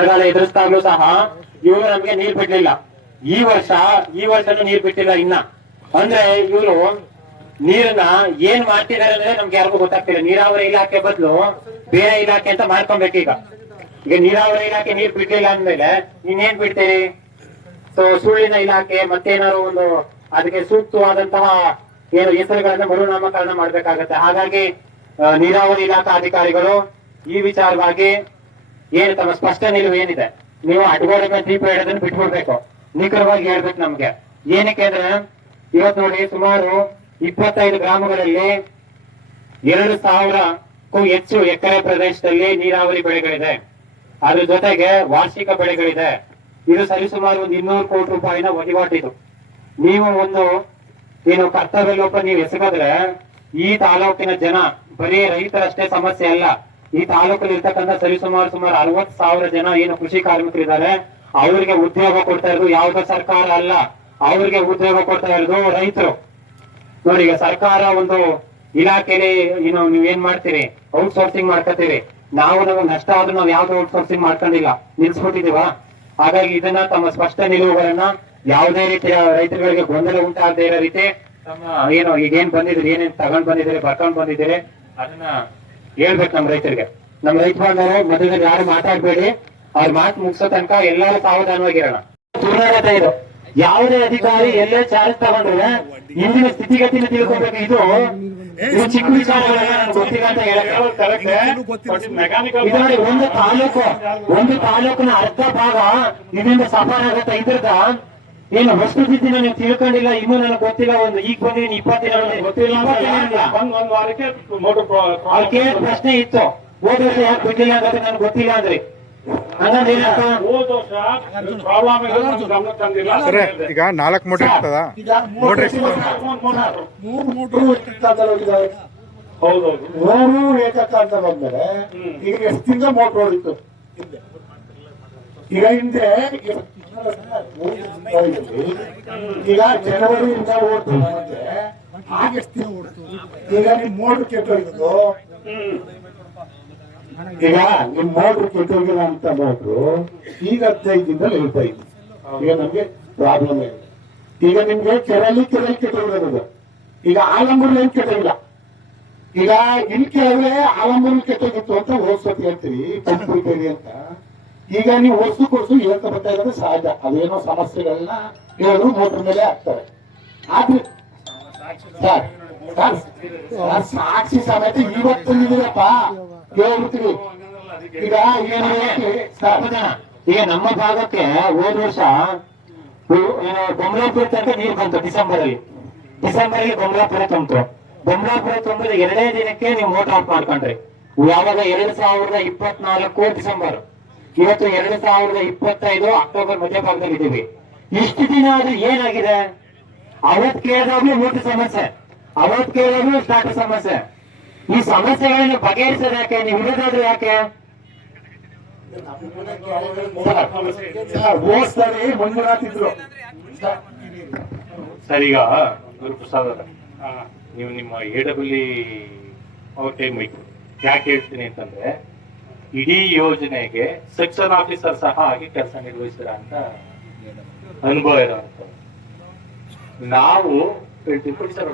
ಬರಗಾಲ ಎದುರಿಸ್ತಾಗ್ಲೂ ಸಹ ಇವರು ನಮ್ಗೆ ನೀರ್ ಬಿಡ್ಲಿಲ್ಲ. ಈ ವರ್ಷನೂ ನೀರ್ ಬಿಟ್ಟಿಲ್ಲ ಇನ್ನ. ಅಂದ್ರೆ ಇವರು ನೀರನ್ನ ಏನ್ ಮಾಡ್ತಿದಾರೆ ಅಂದ್ರೆ ನಮ್ಗೆ ಯಾರಿಗೂ ಗೊತ್ತಾಗ್ತಿಲ್ಲ. ನೀರಾವರಿ ಇಲಾಖೆ ಬದಲು ಬೇರೆ ಇಲಾಖೆ ಅಂತ ಮಾಡ್ಕೊಬೇಕೀಗ. ಈಗ ನೀರಾವರಿ ಇಲಾಖೆ ನೀರ್ ಬಿಡ್ಲಿಲ್ಲ ಅಂದ್ಮೇಲೆ ಇನ್ನೇನ್ ಬಿಡ್ತೀರಿ? ಸೊ ಸುಳ್ಳಿನ ಇಲಾಖೆ ಮತ್ತೇನಾದ್ರು ಒಂದು ಅದಕ್ಕೆ ಸೂಕ್ತವಾದಂತಹ ಏನು ಹೆಸರುಗಳನ್ನ ಮರುನಾಮಕರಣ ಮಾಡ್ಬೇಕಾಗತ್ತೆ. ಹಾಗಾಗಿ ನೀರಾವರಿ ಇಲಾಖಾ ಅಧಿಕಾರಿಗಳು ಈ ವಿಚಾರವಾಗಿ ಏನು ತಮ್ಮ ಸ್ಪಷ್ಟ ನಿಲುವು ಏನಿದೆ, ನೀವು ಅಡ್ಗೋಡೆ ಮೇಲೆ ದೀಪ ಇಡೋದನ್ನ ಬಿಟ್ಬಿಡ್ಬೇಕು, ನಿಖರವಾಗಿ ಹೇಳ್ಬೇಕು ನಮ್ಗೆ. ಏನಕ್ಕೆ ಅಂದ್ರೆ ಇವತ್ತು ನೋಡಿ ಸುಮಾರು 25 ಗ್ರಾಮಗಳಲ್ಲಿ 2000ಕ್ಕೂ ಹೆಚ್ಚು ಎಕರೆ ಪ್ರದೇಶದಲ್ಲಿ ನೀರಾವರಿ ಬೆಳೆಗಳಿದೆ. ಅದ್ರ ಜೊತೆಗೆ ವಾರ್ಷಿಕ ಬೆಳೆಗಳಿದೆ. ಇದು ಸರಿಸುಮಾರು ಒಂದು 200 ಕೋಟಿ ರೂಪಾಯಿನ ವಹಿವಾಟಿದು. ನೀವು ಒಂದು ಏನು ಕರ್ತವ್ಯ ಲೋಪ ನೀವು ಎಸಗಿದ್ರೆ ಈ ತಾಲೂಕಿನ ಜನ ಬರೀ ರೈತರಷ್ಟೇ ಸಮಸ್ಯೆ ಅಲ್ಲ, ಈ ತಾಲೂಕಲ್ಲಿ ಇರ್ತಕ್ಕಂಥ ಸರಿಸುಮಾರು 60,000 ಜನ ಏನು ಕೃಷಿ ಕಾರ್ಮಿಕರಿದ್ದಾರೆ, ಅವ್ರಿಗೆ ಉದ್ಯೋಗ ಕೊಡ್ತಾ ಇರೋದು ಯಾವುದೋ ಸರ್ಕಾರ ಅಲ್ಲ, ಅವ್ರಿಗೆ ಉದ್ಯೋಗ ಕೊಡ್ತಾ ಇರೋದು ರೈತರು. ನೋಡಿ, ಈಗ ಸರ್ಕಾರ ಒಂದು ಇಲಾಖೆಯಲ್ಲಿ ಏನು ನೀವೇನ್ ಮಾಡ್ತೀರಿ, ಔಟ್ಸೋರ್ಸಿಂಗ್ ಮಾಡ್ಕೊತೀರಿ. ನಮಗೆ ನಷ್ಟ ಆದ್ರೂ ನಾವು ಯಾವ್ದು ಔಟ್ಸೋರ್ಸಿಂಗ್ ಮಾಡ್ಕೊಂಡಿಲ್ಲ, ನಿಲ್ಸ್ಬಿಟ್ಟಿದೀವ. ಹಾಗಾಗಿ ಇದನ್ನ ತಮ್ಮ ಸ್ಪಷ್ಟ ನಿಲುವುಗಳನ್ನ ಯಾವುದೇ ರೀತಿಯ ರೈತರುಗಳಿಗೆ ಗೊಂದಲ ಉಂಟಾಗದೇ ಇರೋ ರೀತಿ ತಮ್ಮ ಏನು ಈಗೇನ್ ಬಂದಿದ್ರಿ, ಏನೇನ್ ತಗೊಂಡ್ ಬಂದಿದ್ದೀರಿ, ಬರ್ಕೊಂಡ್ ಬಂದಿದ್ದೀರಿ ಅದನ್ನ ಹೇಳ್ಬೇಕು ನಮ್ಮ ರೈತರಿಗೆ. ನಮ್ಮ ರೈತ ಬಾಂಧವರು ಮಧ್ಯದಲ್ಲಿ ಯಾರು ಮಾತಾಡ್ಬೇಡಿ, ಅವ್ರ ಮಾತು ಮುಗಿಸೋ ತನಕ ಎಲ್ಲರೂ ಸಾವಧಾನವಾಗಿರೋಣ. ದುರ್ನಡತೆ ಇದು. ಯಾವುದೇ ಅಧಿಕಾರಿ ಎಲ್ಲೇ ಚಾರ್ಜ್ ತಗೊಂಡ್ರೆ ಇಂದಿನ ಸ್ಥಿತಿಗತಿನ ತಿಳ್ಕೊಬೇಕು. ಇದು ಚಿಕ್ಕ ವಿಚಾರಗಳೆಲ್ಲ ನನ್ಗೆ ಗೊತ್ತಿಲ್ಲ ಅಂತ ಹೇಳಕ್ಕೆ. ಒಂದು ತಾಲೂಕಿನ ಅರ್ಧ ಭಾಗ ಇದರಿಂದ ಸಫರ್ ಆಗುತ್ತೆ. ಇದ್ರದ ಏನು ವಸ್ತುಸ್ಥಿತಿನ ನೀವು ತಿಳ್ಕೊಂಡಿಲ್ಲ, ಇನ್ನೂ ನನಗೆ ಗೊತ್ತಿಲ್ಲ. ಒಂದು ಈಗ ಬಂದಿದ್ದೀನಿ 20 ದಿನ ಗೊತ್ತಿಲ್ಲ ಅದಕ್ಕೆ ಪ್ರಶ್ನೆ ಇತ್ತು. ಹೋದ ವರ್ಷ ಯಾಕೆ ಬಿಟ್ಟಿಲ್ಲ ಅಂತ ನನ್ಗೆ ಗೊತ್ತಿಲ್ಲ ಅಂದ್ರೆ ಈಗ 4 ಮೋಟರ್ ಇರ್ತದ. ಮೋಟರ್ ಹೌದೌದು 3 ಏಕಕಾಂತ ಬಂದ್ಮೇಲೆ ಈಗ ಎಷ್ಟು ತಿಂಗಳ ಮೋಟರ್ ಹೊಡಿತು. ಈಗ ಹಿಂದೆ ಈಗ ಜನವರಿಯಿಂದ ಓಡ್ತದೆ, ಆಗಸ್ಟ್ ದಿನ ಓಡ್ತು. ಈಗ ನಿಮ್ ಮೋಟರ್ ಕೆಟ್ಟೋಗಿದ್ದು, ಈಗ ನಿಮ್ ಮೋಟರ್ ಕೆಟ್ಟೋಗಿಲ್ಲ ಅಂತ ಮೋಟ್ರು ಈಗ 15 ದಿನದಲ್ಲಿ ಹೇಳ್ತಾ ಇದ್ವಿ. ಈಗ ನಮ್ಗೆ ಪ್ರಾಬ್ಲಮ್ ಇದೆ. ಈಗ ನಿಮ್ಗೆ ಕೆರೆಯಲ್ಲಿ ಕೆಟ್ಟೋಗಿರೋದು, ಈಗ ಆಲಂಬೂರ್ ಏನ್ ಕೆಟ್ಟೋಗಿಲ್ಲ. ಈಗ ಇಲ್ಲಿ ಕೆಲವೇ ಆಲಂಬೂರ್ ಕೆಟ್ಟೋಗಿತ್ತು ಅಂತ ಹೋದ್ಸತಿ ಹೇಳ್ತೀವಿ, ಪಂಪ್ ರಿಪೇರಿ ಅಂತ. ಈಗ ನೀವು ವರ್ಷ ಹೇಳ್ತಾ ಬರ್ತಾ ಇರೋದು ಸಹಜ. ಅದೇನೋ ಸಮಸ್ಯೆಗಳನ್ನ ಹೇಳೋದು ಮೋಟರ್ ಮೇಲೆ ಆಗ್ತಾರೆ. ಆದ್ರೆ ಸಾಕ್ಷಿ ಸಮೇತ ಇವತ್ತು ಇದೀರಪ್ಪ ಹೇಳ್ಬಿಡ್ತೀವಿ. ಈಗ ಈಗ ನಮ್ಮ ಭಾಗಕ್ಕೆ ಹೋದ ವರ್ಷ ಬೊಮ್ಲಾಪುರ ತನಕ ನೀರು ಬಂತು. ಡಿಸೆಂಬರ್ ಅಲ್ಲಿ ಬೊಮ್ಲಾಪುರ ತುಂಬಿತು. ಬೊಮ್ಲಾಪುರ ತುಂಬಿದ 2ನೇ ದಿನಕ್ಕೆ ನೀವು ಮೋಟರ್ ಆಫ್ ಮಾಡ್ಕೊಂಡ್ರಿ. ಯಾವಾಗ 2024 ಡಿಸೆಂಬರ್, ಇವತ್ತು 2025 ಅಕ್ಟೋಬರ್ ಮಧ್ಯಭಾಗದಲ್ಲಿ ಇದ್ದೀವಿ. ಇಷ್ಟು ದಿನ ಆದ್ರೂ ಏನಾಗಿದೆ? ಅವತ್ ಕೇಳಿದಾಗ್ಲೂ ಮೋಟರ್ ಸಮಸ್ಯೆ, ಅವತ್ ಕೇಳಿದಾಗ್ಲೂ ಸ್ಟಾರ್ಟ್ ಸಮಸ್ಯೆ. ಈ ಸಮಸ್ಯೆಗಳನ್ನು ಬಗೆಹರಿಸೋದು ಯಾಕೆ? ನೀವು ಇರೋದಾದ್ರೂ ಯಾಕೆ? ಮಂಜುನಾಥಿದ್ರು ಸರ್, ಈಗ ಗುರುಪ್ರಸಾದ್ ಅವರ ನೀವು ನಿಮ್ಮ ಎಡಬಲಿ ಅವ್ರ ಟೈಮ್ ಹೋಯ್ತು. ಯಾಕೆ ಹೇಳ್ತೀನಿ ಅಂತಂದ್ರೆ, ಇಡೀ ಯೋಜನೆಗೆ ಸೆಕ್ಷನ್ ಆಫೀಸರ್ ಸಹ ಆಗಿ ಕೆಲಸ ನಿರ್ವಹಿಸಿರ ಅಂತ ಅನುಭವ ಇರೋಂಥ ನಾವು ಹೇಳ್ತೀವಿ ಸರ್.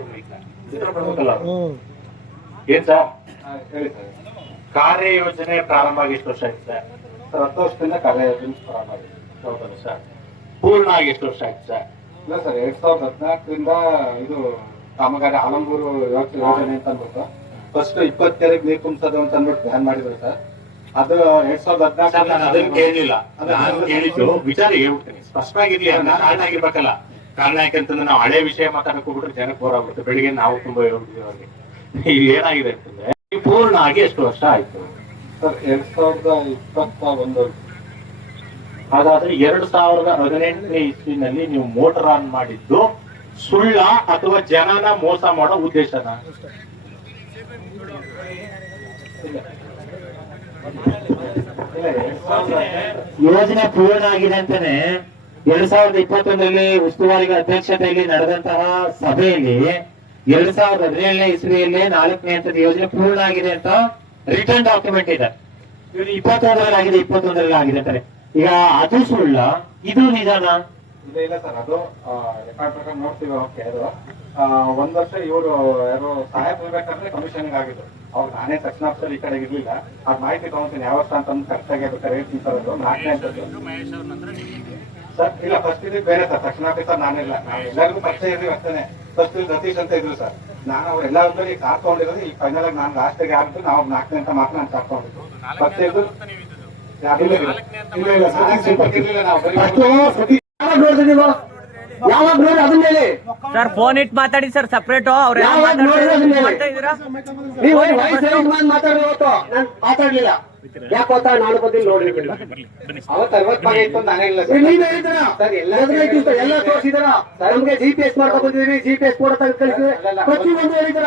ಏನ್ ಸರ್ ಹೇಳಿ ಸರ್, ಕಾರ್ಯ ಯೋಜನೆ ಪ್ರಾರಂಭ ಆಗಿ ಎಷ್ಟು ವರ್ಷ ಆಯ್ತು ಸರ್? 10 ವರ್ಷದಿಂದ ಕಾರ್ಯ ಯೋಜನೆ ಪ್ರಾರಂಭ ಆಗಿದೆ. ಹೌದಲ್ಲ ಸರ್? ಪೂರ್ಣ ಆಗಿ ಎಷ್ಟು ವರ್ಷ ಆಯ್ತು ಸರ್? ಇಲ್ಲ ಸರ್, 2014ರಿಂದ ಇದು ಕಾಮಗಾರಿ ಆಲಂಬೂರು ಯೋಜನೆ ಅಂತ ಅಂದ್ಬಿಟ್ಟು ಫಸ್ಟ್ 20 ಕೆರೆಗೆ ನೀರು ತುಂಬಿಸೋದು ಅಂತ ಅಂದ್ಬಿಟ್ಟು ಪ್ಲಾನ್ ಮಾಡಿದ್ರು ಸರ್. ಅದು 2014 ಅದನ್ನು ಕೇಳಲಿಲ್ಲ. ನಾನು ಕೇಳಿದ್ದು ವಿಚಾರ ಹೇಳ್ಬಿಡ್ತೀನಿ, ಸ್ಪಷ್ಟವಾಗಿರ್ಲಿ. ಕಾರಣ ಆಗಿರ್ಬೇಕಲ್ಲ. ಕಾರಣ ಯಾಕಂತಂದ್ರೆ ನಾವು ಹಳೆ ವಿಷಯ ಮಾತಾಡಕ್ ಹೋಗ್ಬಿಟ್ರೆ ಜನಕ್ಕೆ ಬೋರ್ ಆಗ್ಬಿಡುತ್ತೆ. ಬೆಳಿಗ್ಗೆ ನಾವು ತುಂಬಾ ಹೇಳ್ಬಿಡ್ತೀವಿ ಅವ್ರಿಗೆ. ಈಗ ಏನಾಗಿದೆ ಅಂತಂದ್ರೆ, ಪೂರ್ಣ ಆಗಿ ಎಷ್ಟು ವರ್ಷ ಆಯ್ತು ಸರ್? 2021. ಹಾಗಾದ್ರೆ 2018ನೇ ಇಸ್ವಿನಲ್ಲಿ ನೀವು ಮೋಟರ್ ಆನ್ ಮಾಡಿದ್ದು ಸುಳ್ಳ ಅಥವಾ ಜನನ ಮೋಸ ಮಾಡೋ ಉದ್ದೇಶನ? ಯೋಜನೆ ಪೂರ್ಣ ಆಗಿದೆ ಅಂತಾನೆ 2021ರಲ್ಲಿ ಉಸ್ತುವಾರಿ ಅಧ್ಯಕ್ಷತೆಯಲ್ಲಿ ನಡೆದಂತಹ ಸಭೆಯಲ್ಲಿ 2017ನೇ ಇಸ್ವಿಯಲ್ಲಿ 4ನೇ ಹಂತದ ಯೋಜನೆ ಪೂರ್ಣ ಆಗಿದೆ ಅಂತ ರಿಟರ್ನ್ ಡಾಕ್ಯುಮೆಂಟ್ ಇದೆ. 21ರಲ್ಲಿ ಆಗಿದೆ, 21ರಲ್ಲಿ ಆಗಿದೆ ಅಂತಾರೆ. ಈಗ ಅದು ಸುಳ್ಳ, ಇದು ನಿಧಾನ. ಇಲ್ಲ ಸರ್, ಅದು ರೆಕಾರ್ಡ್ ಪ್ರಕಾರ ನೋಡ್ತೀವಿ. ಓಕೆ, ಅದು ಒಂದ್ ವರ್ಷ ಇವರು ಯಾರು ಸಾಹೇಬ್ ಇರ್ಬೇಕಾದ್ರೆ ಕಮಿಷನ್ ಆಗಿದ್ರು. ಅವಾಗ ನಾನೇ ಸೆಕ್ಷನ್ ಆಫೀಸರ್ ಈ ಕಡೆ ಇರ್ಲಿಲ್ಲ. ಅದ್ ಮಾಹಿತಿ ತಗೊಂತೀನಿ ಯಾವ ವರ್ಷ ಅಂತ ಕರೆಕ್ಟ್ ಆಗಿ ಬೇಕಾದ್ರೆ ಹೇಳ್ತೀನಿ ಸರ್. ಅದು 4ನೇ ಸರ್, ಇಲ್ಲ ಫಸ್ಟ್ ಇದು ಬೇರೆ ಸರ್, ಸೆಕ್ಷನ್ ಆಫೀಸರ್ ನಾನಿಲ್ಲ. ನಾವು ಎಲ್ಲರಿಗೂ ಪರಿಚಯ ಇದೀವಿ ಅಷ್ಟೇ. ಫಸ್ಟ್ ಸತೀಶ್ ಅಂತ ಇದ್ರು ಸರ್. ನಾನು ಅವ್ರ ಎಲ್ಲಾದ್ರೂ ಈಗ ಕಾರ್ ತಗೊಂಡಿರೋದು ಈಗ ಫೈನಲ್ ಆಗಿ ನಾನು ಲಾಸ್ಟಿಗೆ ಆಗ್ಬಿಟ್ಟು ನಾವು 4ನೇ ಅಂತ ಮಾತ್ರ ನಾನು ಕಾರ್ ತಗೊಂಡಿದ್ದು. ಫಸ್ಟ್ ಇದು ಇಲ್ಲ ಇರ್ಲಿಲ್ಲ ನಾವು ಬರೀ ಯಾವಾಗ ನೋಡಿದ್ರಿ ನೀವು? ಯಾವಾಗ ನೋಡಿ ಅದನ್ನ ಹೇಳಿ. ಸರ್ ಫೋನ್ ಇಟ್ಟು ಮಾತಾಡಿ ಸರ್, ಸಪ್ರೇಟ್ ಅವ್ರ ಯಾವಾಗ ನೋಡಿದ್ರೆ ಅದನ್ನ ಹೇಳಿ. ನೀವು ವಯಸ್ಸು ಮಾತಾಡಿ ಇವತ್ತು ನಾನು ಮಾತಾಡ್ಲಿಲ್ಲ. ಯಾಕೆ ಗೊತ್ತಾ, ನಾನು ಬಂದಿಲ್ಲ ನೋಡಿ. ಅವತ್ತು 50 ಭಾಗ ಇತ್ತು, ನಾನೇ ಇಲ್ಲ ಸರ್. ನೀವೇ ಹೇಳಿದ್ರ ಎಲ್ಲ ತೋರಿಸಿದಾರ. ನಮ್ಗೆ GPS ಮಾಡ್ಕೊಂಡ್ ಬಂದಿದೀವಿ, GPS ಕೂಡ ತೆಗೆದು ಕಳಿಸಿದ್ವಿ, ಪ್ರತಿಯೊಂದು ಹೇಳಿದಾರ.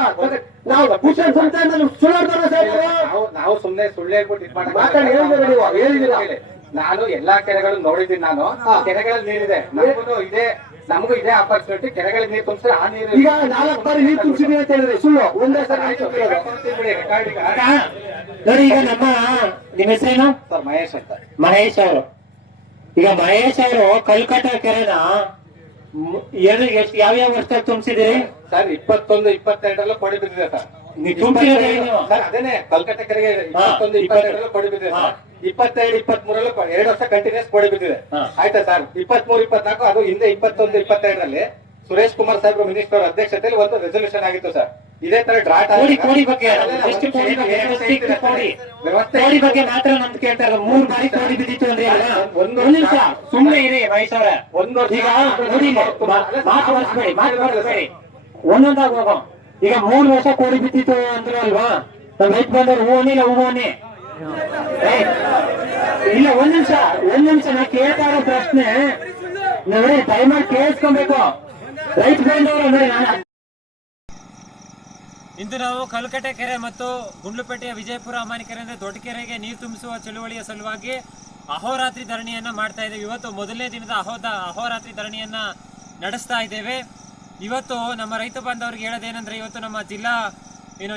ನಾವು ಭೂಷಣ್ ಸಂಸ್ಥೆಯಲ್ಲಿ ಸುಳ್ಳಾಡ್ತಾರ ಸರ್. ನಾವು ಸುಮ್ನೆ ಸುಳ್ಳು ಹೇಳ್ಬಿಟ್ಟು ಇದ್ ಮಾಡಕ್ ಮಾತಾಡಿ ಹೇಳಿದಿರ ನೀವು, ಹೇಳಿದಿರ. ನಾನು ಎಲ್ಲಾ ಕೆರೆಗಳು ನೋಡಿದ್ದೀನಿ. ನಾನು ಕೆರೆಗಳಲ್ಲಿ ನೀರಿದೆ, ನಮಗೂ ಇದೇ ಅಪರ್ಚುನಿಟಿ. ಕೆರೆಗಳಿಗೆ ನೀರು ತುಂಬಿಸಿದ್ರೆ ಆ ನೀರು ಈಗ 4 ಬಾರಿ ನೀರು ತುಂಬಿಸಿದೀವಿ ಅಂತ ಹೇಳಿದ್ರಿ, ಸುಳ್ಳು. ಒಂದೇ ಸರಿ ನೋಡಿ, ಈಗ ನಿಮ್ಮ ಹೆಸರೇನು? ಸರ್ ಮಹೇಶ್ ಅಂತ. ಮಹೇಶ್ ಅವರು. ಈಗ ಮಹೇಶ್ ಅವರು ಕಲ್ಕಟ್ಟ ಕೆರೆನ ಯಾವ್ಯಾವ ವರ್ಷದಲ್ಲಿ ತುಂಬಿಸಿದಿರಿ ಸರ್? 21, 22 ಕೊಡಿ ಬಿದ್ದಿದೆ ಸರ್. ಸರ್ ಅದೇನೆ ಕಲ್ಕಟ್ಟ ಕೆರೆಗೆ 21, 22 ಕೊಡಿ ಬಿದ್ದಿದೆ ಸರ್. 22, 23 2 ವರ್ಷ ಕಂಟಿನ್ಯೂಸ್ ಕೊಡಿ ಬಿದ್ದಿದೆ. ಆಯ್ತಾ ಸರ್? 23, 24 ಅದು ಹಿಂದೆ 21, 22 ಸುರೇಶ್ ಕುಮಾರ್ ಸಾಹೇಬ್ರು ಮಿನಿಸ್ಟರ್ ಅಧ್ಯಕ್ಷತೆಯಲ್ಲಿ ಒಂದು ರೆಸಲ್ಯೂಷನ್ ಆಗಿತ್ತು ಸರ್. ಇದೇ ತರ ಡ್ರಾಟ್ ಕೋಡಿ ಬಗ್ಗೆ ಮಾತ್ರ ನಮ್ದು ಕೇಳ್ತಾರೆ. 3 ಬಾರಿ ಕೋಡಿ ಬಿದ್ದಿತ್ತು ಅಂದ್ರೆ ಒಂದು ನಿಮಿಷ ಸುಮ್ಮನೆ ಇರಿ ಮಹೇಶ್ ಅವರ. ಈಗ ನೋಡಿ, ಮಾತು ಬರ್ಸ್ಬೇಡಿ, ಒಂದೊಂದಾಗಿ ಹೋಗೋ. ಈಗ 3 ವರ್ಷ ಕೋಡಿ ಬಿದ್ದಿತ್ತು ಅಂದ್ರೆ ಅಲ್ವಾ, ನಮ್ ರೈತ ಬಂದವ್ರು ಹೂವನಿ ಇಲ್ಲ. ಒಂದ್ ನಿಮಿಷ ನಾ ಕೇಳ್ತಾ ಇರೋ ಪ್ರಶ್ನೆ ನೋಡಿ, ದಯಮಾಡಿ ಕೇಳಿಸ್ಕೊಬೇಕು. ರೈತ ಬಂದವರು ಅಂದ್ರೆ ಇಂದು ನಾವು ಕಲ್ಕಟ್ಟೆ ಕೆರೆ ಮತ್ತು ಗುಂಡ್ಲುಪೇಟೆಯ ವಿಜಯಪುರ ಅಮಾನಿ ಕೆರೆ ಅಂದರೆ ದೊಡ್ಡ ಕೆರೆಗೆ ನೀರು ತುಂಬಿಸುವ ಚಳುವಳಿಯ ಸಲುವಾಗಿ ಅಹೋರಾತ್ರಿ ಧರಣಿಯನ್ನ ಮಾಡ್ತಾ ಇದ್ದೇವೆ. ಇವತ್ತು ಮೊದಲನೇ ದಿನದ ಅಹೋರಾತ್ರಿ ಧರಣಿಯನ್ನ ನಡೆಸ್ತಾ ಇದ್ದೇವೆ. ಇವತ್ತು ನಮ್ಮ ರೈತ ಬಾಂಧವರಿಗೆ ಹೇಳೋದೇನೆಂದ್ರೆ, ಇವತ್ತು ನಮ್ಮ ಜಿಲ್ಲಾ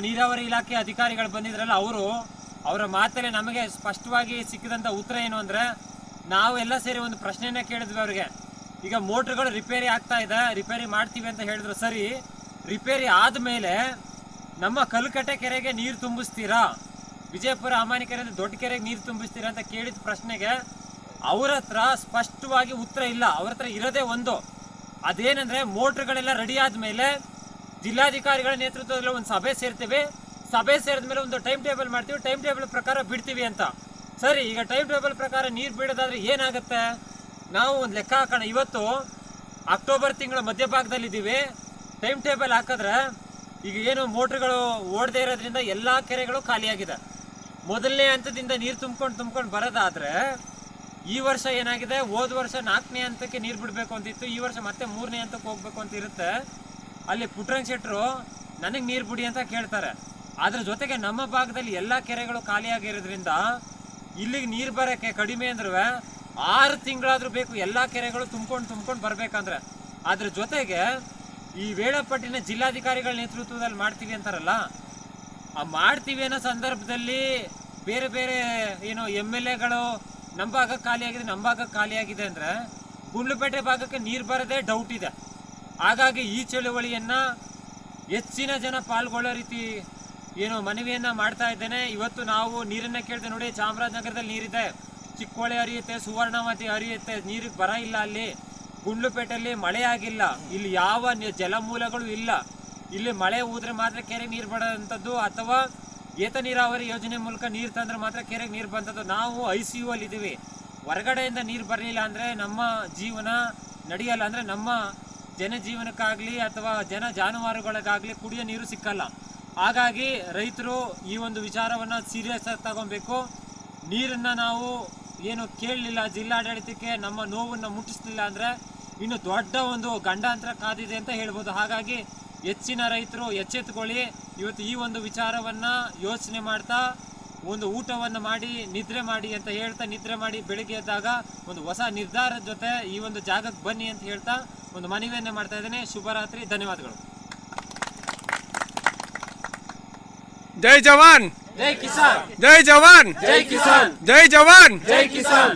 ನೀರಾವರಿ ಇಲಾಖೆ ಅಧಿಕಾರಿಗಳು ಬಂದಿದ್ರಲ್ಲ, ಅವರ ಮಾತಲ್ಲೇ ನಮಗೆ ಸ್ಪಷ್ಟವಾಗಿ ಸಿಕ್ಕಿದಂಥ ಉತ್ತರ ಏನು ಅಂದರೆ, ನಾವು ಎಲ್ಲ ಸೇರಿ ಒಂದು ಪ್ರಶ್ನೆಯನ್ನ ಕೇಳಿದ್ವಿ ಅವರಿಗೆ. ಈಗ ಮೋಟ್ರ್ಗಳು ರಿಪೇರಿ ಆಗ್ತಾ ಇದೆ, ರಿಪೇರಿ ಮಾಡ್ತೀವಿ ಅಂತ ಹೇಳಿದ್ರು. ಸರಿ, ರಿಪೇರಿ ಆದಮೇಲೆ ನಮ್ಮ ಕಲ್ಕಟ್ಟೆ ಕೆರೆಗೆ ನೀರು ತುಂಬಿಸ್ತೀರಾ, ವಿಜಯಪುರ ಅಮಾನಿ ಕೆರೆ ದೊಡ್ಡ ಕೆರೆಗೆ ನೀರು ತುಂಬಿಸ್ತೀರಾ ಅಂತ ಕೇಳಿದ ಪ್ರಶ್ನೆಗೆ ಅವ್ರ ಹತ್ರ ಸ್ಪಷ್ಟವಾಗಿ ಉತ್ತರ ಇಲ್ಲ. ಅವ್ರ ಹತ್ರ ಇರೋದೇ ಒಂದು, ಅದೇನೆಂದ್ರೆ ಮೋಟ್ರ್ಗಳೆಲ್ಲ ರೆಡಿ ಆದ್ಮೇಲೆ ಜಿಲ್ಲಾಧಿಕಾರಿಗಳ ನೇತೃತ್ವದಲ್ಲಿ ಒಂದು ಸಭೆ ಸೇರ್ತೀವಿ, ಸಭೆ ಸೇರಿದ ಮೇಲೆ ಒಂದು ಟೈಮ್ ಟೇಬಲ್ ಮಾಡ್ತೀವಿ, ಟೈಮ್ ಟೇಬಲ್ ಪ್ರಕಾರ ಬಿಡ್ತೀವಿ ಅಂತ. ಸರಿ, ಈಗ ಟೈಮ್ ಟೇಬಲ್ ಪ್ರಕಾರ ನೀರು ಬಿಡೋದಾದ್ರೆ ಏನಾಗುತ್ತೆ? ನಾವು ಒಂದು ಲೆಕ್ಕ ಹಾಕೋಣ. ಇವತ್ತು ಅಕ್ಟೋಬರ್ ತಿಂಗಳ ಮಧ್ಯಭಾಗದಲ್ಲಿದ್ದೀವಿ. ಟೈಮ್ ಟೇಬಲ್ ಹಾಕಿದ್ರೆ ಈಗ ಏನು ಮೋಟ್ರ್ಗಳು ಓಡದೇ ಇರೋದ್ರಿಂದ ಎಲ್ಲ ಕೆರೆಗಳು ಖಾಲಿಯಾಗಿದೆ. ಮೊದಲನೇ ಹಂತದಿಂದ ನೀರು ತುಂಬ್ಕೊಂಡು ಬರೋದಾದ್ರೆ ಈ ವರ್ಷ ಏನಾಗಿದೆ, ಹೋದ ವರ್ಷ 4ನೇ ಹಂತಕ್ಕೆ ನೀರು ಬಿಡಬೇಕು ಅಂತಿತ್ತು, ಈ ವರ್ಷ ಮತ್ತೆ 3ನೇ ಹಂತಕ್ಕೆ ಹೋಗ್ಬೇಕು ಅಂತ ಇರುತ್ತೆ. ಅಲ್ಲಿ ಪುಟ್ರಂಗ್ ಶೆಟ್ರು ನನಗೆ ನೀರು ಬಿಡಿ ಅಂತ ಕೇಳ್ತಾರೆ. ಅದ್ರ ಜೊತೆಗೆ ನಮ್ಮ ಭಾಗದಲ್ಲಿ ಎಲ್ಲ ಕೆರೆಗಳು ಖಾಲಿಯಾಗಿರೋದ್ರಿಂದ ಇಲ್ಲಿಗೆ ನೀರು ಬರೋಕ್ಕೆ ಕಡಿಮೆ ಅಂದ್ರೆ 6 ತಿಂಗಳಾದ್ರೂ ಬೇಕು ಎಲ್ಲ ಕೆರೆಗಳು ತುಂಬ್ಕೊಂಡು ಬರ್ಬೇಕಂದ್ರೆ. ಅದ್ರ ಜೊತೆಗೆ ಈ ವೇಳಾಪಟ್ಟಿನ ಜಿಲ್ಲಾಧಿಕಾರಿಗಳ ನೇತೃತ್ವದಲ್ಲಿ ಮಾಡ್ತೀವಿ ಅಂತಾರಲ್ಲ, ಆ ಮಾಡ್ತೀವಿ ಅನ್ನೋ ಸಂದರ್ಭದಲ್ಲಿ ಬೇರೆ ಬೇರೆ MLAಗಳು ನಮ್ಮ ಭಾಗಕ್ಕೆ ಖಾಲಿಯಾಗಿದೆ ಅಂದ್ರೆ ಗುಂಡ್ಲುಪೇಟೆ ಭಾಗಕ್ಕೆ ನೀರು ಬರೋದೇ ಡೌಟ್ ಇದೆ. ಹಾಗಾಗಿ ಈ ಚಳುವಳಿಯನ್ನ ಹೆಚ್ಚಿನ ಜನ ಪಾಲ್ಗೊಳ್ಳೋ ರೀತಿ ಮನವಿಯನ್ನ ಮಾಡ್ತಾ ಇದ್ದೇನೆ. ಇವತ್ತು ನಾವು ನೀರನ್ನ ಕೇಳಿದೆ ನೋಡಿ, ಚಾಮರಾಜನಗರದಲ್ಲಿ ನೀರಿದೆ, ಚಿಕ್ಕೋಳೆ ಹರಿಯುತ್ತೆ, ಸುವರ್ಣವತಿ ಹರಿಯುತ್ತೆ, ನೀರಿಗೆ ಬರ ಇಲ್ಲ. ಅಲ್ಲಿ ಗುಂಡ್ಲುಪೇಟೆಯಲ್ಲಿ ಮಳೆ ಆಗಿಲ್ಲ, ಇಲ್ಲಿ ಯಾವ ಜಲಮೂಲಗಳು ಇಲ್ಲ. ಇಲ್ಲಿ ಮಳೆ ಊದ್ರೆ ಮಾತ್ರ ಕೆರೆಗೆ ನೀರು ಬರೋಂಥದ್ದು, ಅಥವಾ ಏತ ನೀರಾವರಿ ಯೋಜನೆ ಮೂಲಕ ನೀರು ತಂದ್ರೆ ಮಾತ್ರ ಕೆರೆಗೆ ನೀರು ಬಂದದ್ದು. ನಾವು ICU ಅಲ್ಲಿ ಇದ್ದೀವಿ, ಹೊರಗಡೆಯಿಂದ ನೀರು ಬರಲಿಲ್ಲ ಅಂದ್ರೆ ನಮ್ಮ ಜೀವನ ನಡೆಯಲ್ಲ. ಅಂದ್ರೆ ನಮ್ಮ ಜನಜೀವನಕ್ಕಾಗ್ಲಿ ಅಥವಾ ಜಾನುವಾರುಗಳಿಗಾಗ್ಲಿ ಕುಡಿಯೋ ನೀರು ಸಿಕ್ಕಲ್ಲ. ಹಾಗಾಗಿ ರೈತರು ಈ ಒಂದು ವಿಚಾರವನ್ನ ಸೀರಿಯಸ್ ಆಗಿ ತಗೊಬೇಕು. ನೀರನ್ನ ನಾವು ಕೇಳಲಿಲ್ಲ, ಜಿಲ್ಲಾಡಳಿತಕ್ಕೆ ನಮ್ಮ ನೋವನ್ನು ಮುಟ್ಟಿಸ್ಲಿಲ್ಲ ಅಂದ್ರೆ ಇನ್ನು ದೊಡ್ಡ ಒಂದು ಗಂಡಾಂತರ ಕಾದಿದೆ ಅಂತ ಹೇಳ್ಬೋದು. ಹಾಗಾಗಿ ಹೆಚ್ಚಿನ ರೈತರು ಎಚ್ಚೆತ್ತುಕೊಳ್ಳಿ. ಇವತ್ತು ಈ ಒಂದು ವಿಚಾರವನ್ನ ಯೋಚನೆ ಮಾಡ್ತಾ ಒಂದು ಊಟವನ್ನು ಮಾಡಿ ನಿದ್ರೆ ಮಾಡಿ ಅಂತ ಹೇಳ್ತಾ, ನಿದ್ರೆ ಮಾಡಿ ಬೆಳಿಗ್ಗೆ ಎದ್ದಾಗ ಒಂದು ಹೊಸ ನಿರ್ಧಾರದ ಜೊತೆ ಈ ಒಂದು ಜಾಗಕ್ಕೆ ಬನ್ನಿ ಅಂತ ಹೇಳ್ತಾ ಒಂದು ಮನವಿಯನ್ನ ಮಾಡ್ತಾ ಇದ್ದೇನೆ. ಶುಭರಾತ್ರಿ, ಧನ್ಯವಾದಗಳು. ಜೈ ಜವಾನ್, ಜೈ ಕಿಸಾನ್, ಜೈ ಜವಾನ್, ಜೈ ಕಿಸಾನ್, ಜೈ ಜವಾನ್, ಜೈ ಕಿಸಾನ್.